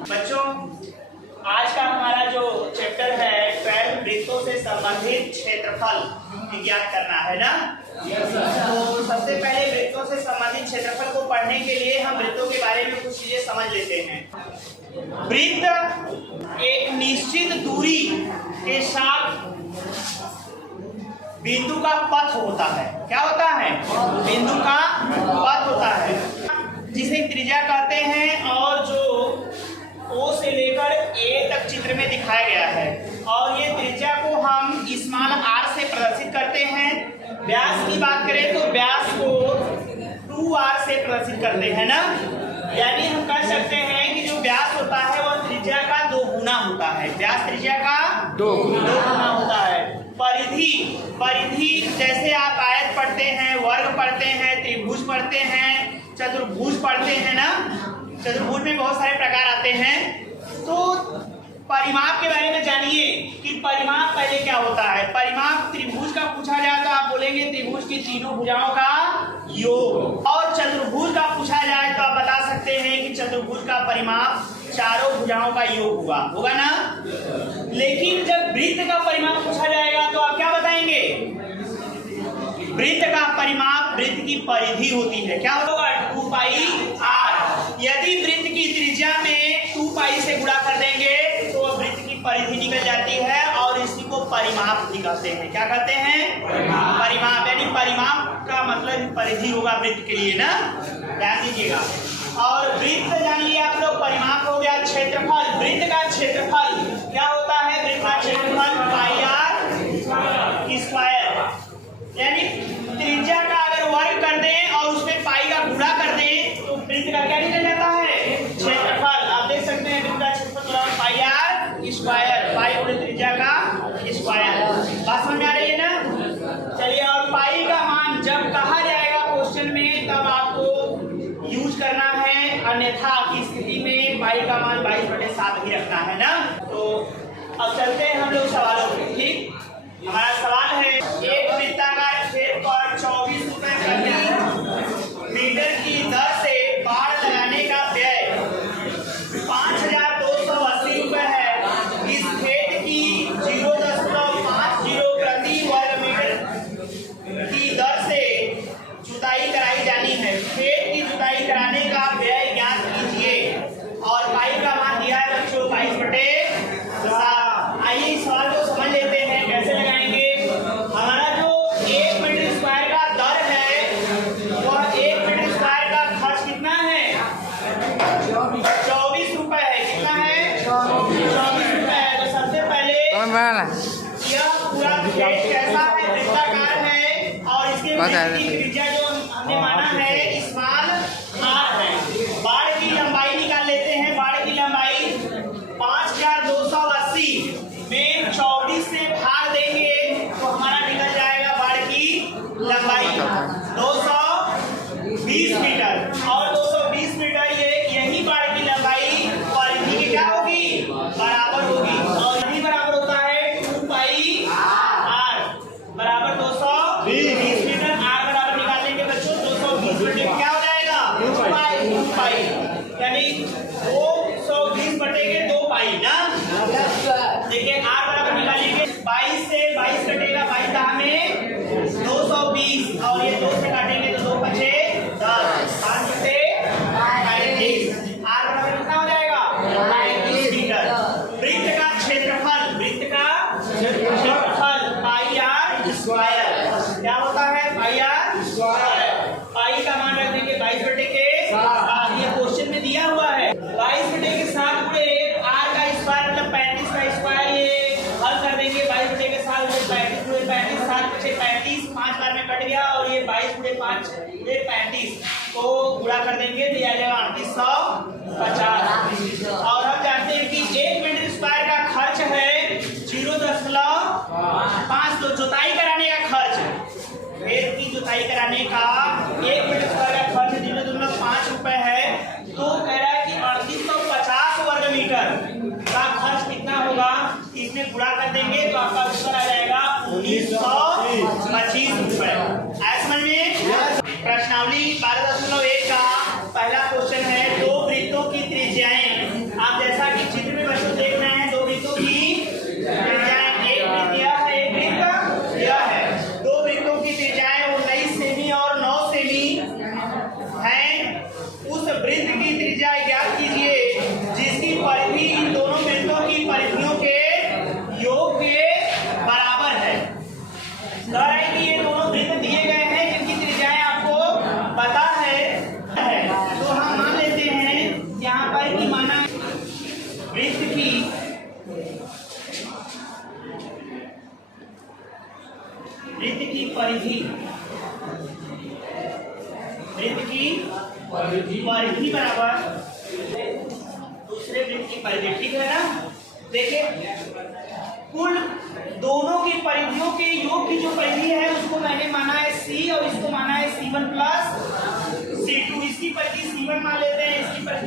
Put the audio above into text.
बच्चों, आज का हमारा जो चैप्टर है 12 वृत्तों से संबंधित क्षेत्रफल ज्ञात करना है ना। तो सबसे पहले वृत्तों से संबंधित क्षेत्रफल को पढ़ने के लिए हम वृत्तों के बारे में कुछ चीजें समझ लेते हैं। वृत्त एक निश्चित दूरी के साथ बिंदु का पथ होता है। क्या होता है? बिंदु का पथ होता है, जिसे त्रिज्या कहते हैं और जो O से लेकर A तक चित्र में दिखाया गया है। और ये त्रिज्या को हम स्मॉल r से प्रदर्शित करते हैं। व्यास की बात करें तो व्यास को 2r से प्रदर्शित करते हैं ना। यानी हम कह सकते हैं कि जो व्यास होता है वह त्रिज्या का 2 गुना होता है। व्यास त्रिज्या का 2 गुना होता है। परिधि जैसे आप आयत पढ़ते हैं, वर्ग पढ़ते हैं, त्रिभुज पढ़ते हैं, चतुर्भुज पढ़ते हैं ना। चतुर्भुज में बहुत सारे प्रकार आते हैं। तो परिमाप के बारे में जानिए कि परिमाप पहले क्या होता है। परिमाप त्रिभुज का पूछा जाए तो आप बोलेंगे त्रिभुज की तीनों भुजाओं का योग। और चतुर्भुज का पूछा जाए तो आप बता सकते हैं कि चतुर्भुज का परिमाप चारों भुजाओं का योग होगा ना। लेकिन जब वृत्त का परिमाप पूछा जाएगा तो आप क्या बताएंगे? वृत्त का परिमाप वृत्त की परिधि होती है। क्या होगा? 2πr। यदि वृत्त की त्रिज्या में 2π से गुणा कर देंगे तो वृत्त की परिधि निकल जाती है और इसी को परिमाप कहते हैं। क्या कहते हैं? परिमाप। यानी परिमाप का मतलब परिधि होगा वृत्त के लिए ना, ध्यान दीजिएगा। और वृत्त जान लिया आप लोग। परिमाप हो गया। क्षेत्रफल, वृत्त का क्षेत्रफल क्या होता है? वृत्त का क्षेत्रफल πr²। यानी त्रिज्या का अगर वर्ग कर दें और उसमें पाई का गुणा कर दें तो वृत्त का क्या निकल जाता है? क्षेत्रफल। आप देख सकते हैं वृत्त का क्षेत्रफल πr²। पाई गुणे त्रिज्या का स्क्वायर। बात समझ में आ रही है ना? चलिए, और पाई का मान जब कहा जाएगा क्वेश्चन में तब आपको यूज करना है, अन्यथा की स्थिति में पाई का मान 22/7 ही रखना है ना। तो अब चलते हैं हम लोग सवालों पे। ठीक, हमारा सवाल है एक वृत्ताकार क्षेत्रफल 24 रुपए प्रति मीटर की दर से बाड़ लगाने का व्यय 5280 रुपए है। इस खेत की 0.50 प्रति वर्ग मीटर की दर से जुताई कराई जानी है। खेत की जुताई कराने का व्यय ज्ञात कीजिए। और पाई का मान दिया है बच्चों 22/7। आइए इस सवाल को समझ लेते हैं कैसे लगाएंगे। हमारा जो 1 मीटर स्क्वायर का दर है वह 1 मीटर स्क्वायर का खर्च कितना है? 24 रुपए है। कितना है? 24 रुपए है। तो सबसे पहले यह पूरा खेत कैसा है? वृत्ताकार है और इसके त्रिज्या जो हमने माना है स्मॉल r है। बाड़ की लंबाई निकाल लेते हैं। बाड़ की लंबाई 5280 में 24 से भाग देंगे तो हमारा निकल जाएगा बाड़ की लंबाई 220 मीटर। और 220 मीटर यही बाड़ की लंबाई परिधि की क्या होगी? बराबर होगी। और यही बराबर होता है 2πr बराबर 220 मीटर। r बराबर निकाल लेंगे बच्चों 220 मीटर। क्या हो जाएगा? 2π। यानी 220/2π ना। देखिए r बराबर निकालेंगे 22 से 22 कटेगा, 22 दाह में 220 और ये 2 से काटेंगे तो 2 बचे 10, 5 से 35। r बराबर कितना हो जाएगा? 35 मीटर। वृत्त का क्षेत्रफल, वृत्त का क्षेत्रफल πr²। क्या होता है? πr²। पाई का मान रख देंगे 22/7। ये क्वेश्चन में दिया हुआ है 22/7 गुणे r का स्क्वायर मतलब 35 का स्क्वायर। ये हल कर देंगे 22/7 गुणे 35 गुणे 35, 7 बचे 35, 5 बार में कट गया और ये 22 गुणे 5 गुणे 35 को गुणा कर देंगे तो आ जाएगा 3850। और हम जानते हैं कि 1 मीटर स्क्वायर का खर्च है 0.5। तो जुताई कराने का खर्च, खेत की जुताई कराने का 1 मीटर स्क्वायर का खर्च 0.5 रुपए है। तो कह रहा है कि 3850 वर्ग मीटर का खर्च कितना होगा? इसमें गुणा कर देंगे तो आपका उत्तर आ जाएगा 1925 रुपए। समझ में? प्रश्नावली 12.1 का पहला क्वेश्चन है, दो वृत्तों की त्रिज्याएं आप जैसे कि चित्र में बच्चों देख रहे हैं दो वृत्तों की त्रिज्याएं, एक वृत्त यह है, एक वृत्त यह है। दो वृत्तों की त्रिज्याएं 19 सेमी और 9 सेमी हैं। उस वृत्त की त्रिज्या ज्ञात कीजिए जिसकी परिधि इन दोनों वृत्तों की परिधियों के योग के बराबर है। कह रहे हैं कि ये दोनों वृत्त दिए गए हैं जिनकी त्रिज्याएं आपको पता है। तो हम मान लेते हैं यहाँ पर कि माना वृत्त की परिधि बराबर दूसरे वृत्त की परिधि, ठीक है ना। देखिए कुल दोनों की परिधियों के योग की जो परिधि है उसको मैंने माना है C और इसको माना है C1 प्लस C2। इसकी परिधि C1 मान लेते हैं, इसकी परिधि